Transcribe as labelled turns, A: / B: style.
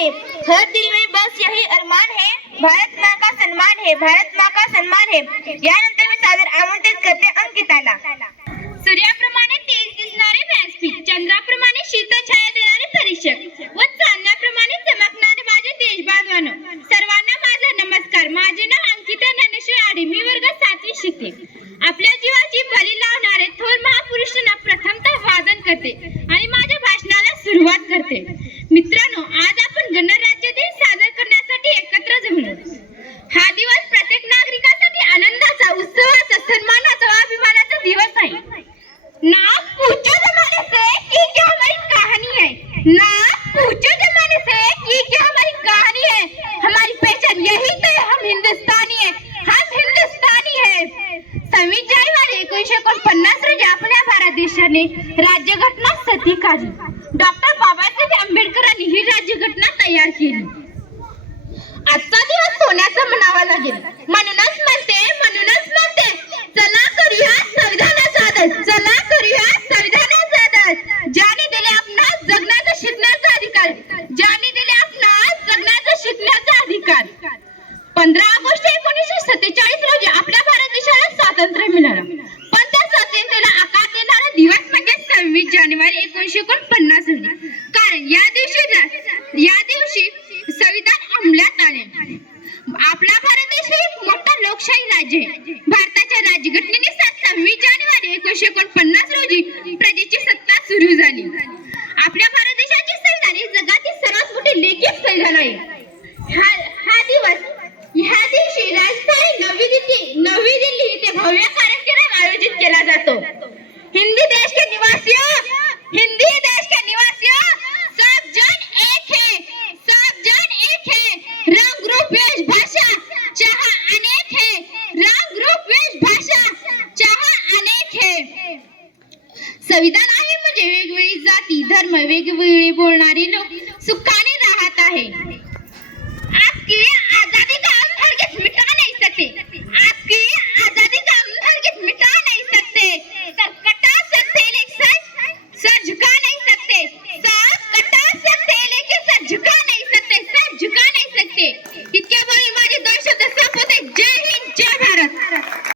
A: है। हर दिल में बस यही अरमान है। भारत माँ का सन्मान है। भारत माँ का सन्मान है। यानंतर मी सादर आमंत्रित करते अंकिताला।
B: सूर्याप्रमाणे तेज दिसणारे व्यासपीठ चंद्राप्रमाणे शीतछाया देणारे परीक्षक व चांदण्याप्रमाणे चमकणारे माझे देशबांधवानो सर्वांना माझा नमस्कार. माझे नाव अंकिता ज्ञानेश्वर आडे. मी वर्ग सातवी शिकते. आपल्या जीवाची बली लावणारे थोर महापुरुषांना प्रथमतः वादन करते आणि माझ्या भाषणाला सुरुवात करते. मित्रांनो आज आपण गणराज्य दिन सादर करण्यासाठी एकत्र जमलो. हा दिवस प्रत्येक नागरिकासाठी आनंदाचा उत्सवाचा सन्मानाचा अभिमानाचा दिवस आहे. ना पूछो जमाने से कि क्या हमारी कहानी है ना पूछो जमाने से कि क्या हमारी कहानी है हमारी पहचान यही तो है हम हिंदुस्तानी है हम हिंदुस्तानी है सव्वीस जानेवारी एकोणीसशे एकोणपन्नास रोजी आपल्या भारत देशाने राज्यघटना सती काढली डॉक्टर बाबासाहेब आंबेडकरांनी ही राज्यघटना तयार केली. आजचा दिवस सोन्याचा म्हणावा लागेल. म्हणूनच म्हणते म्हणूनच म्हणते चला करूया संविधानाचा आदर चला करूया संविधानाचा आदर ज्याने दिले आपणास जगण्याचा शिकण्याचा अधिकार ज्याने दिले आपणास जगण्याचा शिकण्याचा अधिकार. पंधरा ऑगस्ट एकोणीसशे सत्तेचाळीस रोजी आपल्या भारत देशाला स्वातंत्र्य मिळालं पण त्या स्वातंत्र्याला आकार देणारा दिवस म्हणजे सव्वीस जानेवारी एकोणीसशे एकोणपन्नास रोजी कारण या दिवशी या दिवशी संविधान अंमलात आले. आपला भारत देश हे एक मोठा लोकशाही राज्य आहे. भारताच्या राज्यघटनेनुसार सव्वीस जानेवारी एकोणीसशे एकोणपन्नास रोजी प्रजेची सत्ता सुरू झाली. आपल्या भारत देशाची संविधान ही जगातील सर्वात मोठे लेखी संविधान आहे. संविधान आहे म्हणजे वेगवेगळी जाती धर्म वेगवेगळे बोलणारे लोक. सुखाने